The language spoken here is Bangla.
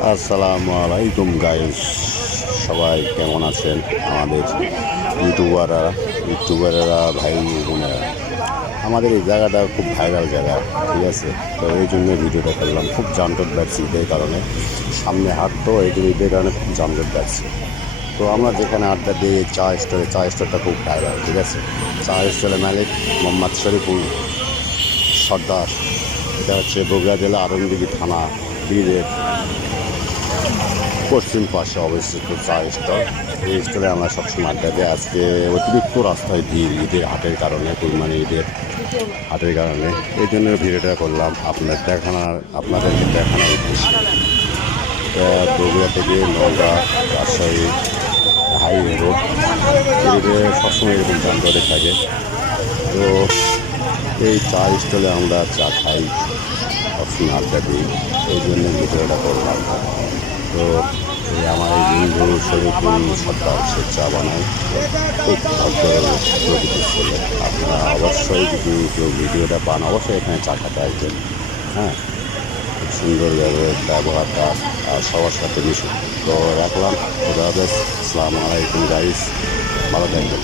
আসসালামু আলাইকুম গাইস, সবাই কেমন আছেন? আমাদের ইউটিউবাররা ভাই বোনেরা, আমাদের এই জায়গাটা খুব ভাইরাল জায়গা, ঠিক আছে? তো এই জন্য ভিডিওটা করলাম। খুব যানজট বাড়ছে ঈদের কারণে, সামনে হাট, তো এই জন্য ঈদের কারণে খুব যানজট বাড়ছে। তো আমরা যেখানে আড্ডা দিই চা স্টোরটা খুব ভাইরাল, ঠিক আছে? চা স্টলের মালিক মোহাম্মদ শরীফুল সর্দার। এটা হচ্ছে বগুড়া জেলা আরণদিঘি থানা ব্রিজের পশ্চিম পাশে অবস্থিত চা স্টল। এই স্টলে আমরা সবসময় আড্ডা দিই। আজকে অতিরিক্ত রাস্তায় ভিড় ঈদের হাটের কারণে, কুরবানি ঈদের হাটের কারণে, এই জন্য ভিডিওটা করলাম আপনাদেরকে দেখানোর উদ্দেশ্যে। বগুড়া থেকে নওগাঁ, রাজশাহী হাইওয়ে রোড, এদিকে সবসময় এরকম যানজটে থাকে। তো এই চা স্টলে আমরা চা খাই, সবসময় আড্ডা দিই, এই জন্য ভিডিওটা করলাম। তো এই আমার এই বন্ধু শরীফুল সর্দার, সে চা বানায়, খুব ভদ্র প্রকৃতির ছেলে। আপনারা অবশ্যই যদি কেউ ভিডিওটা পান, অবশ্যই এখানে চা খেতে আসবেন। হ্যাঁ, খুব সুন্দর ব্যবহারটা আর সবার সাথে মিশুন। তো রাখলাম, খুদা হাফেজ, আসসালামু আলাইকুম গাইস, ভালো থাকবেন।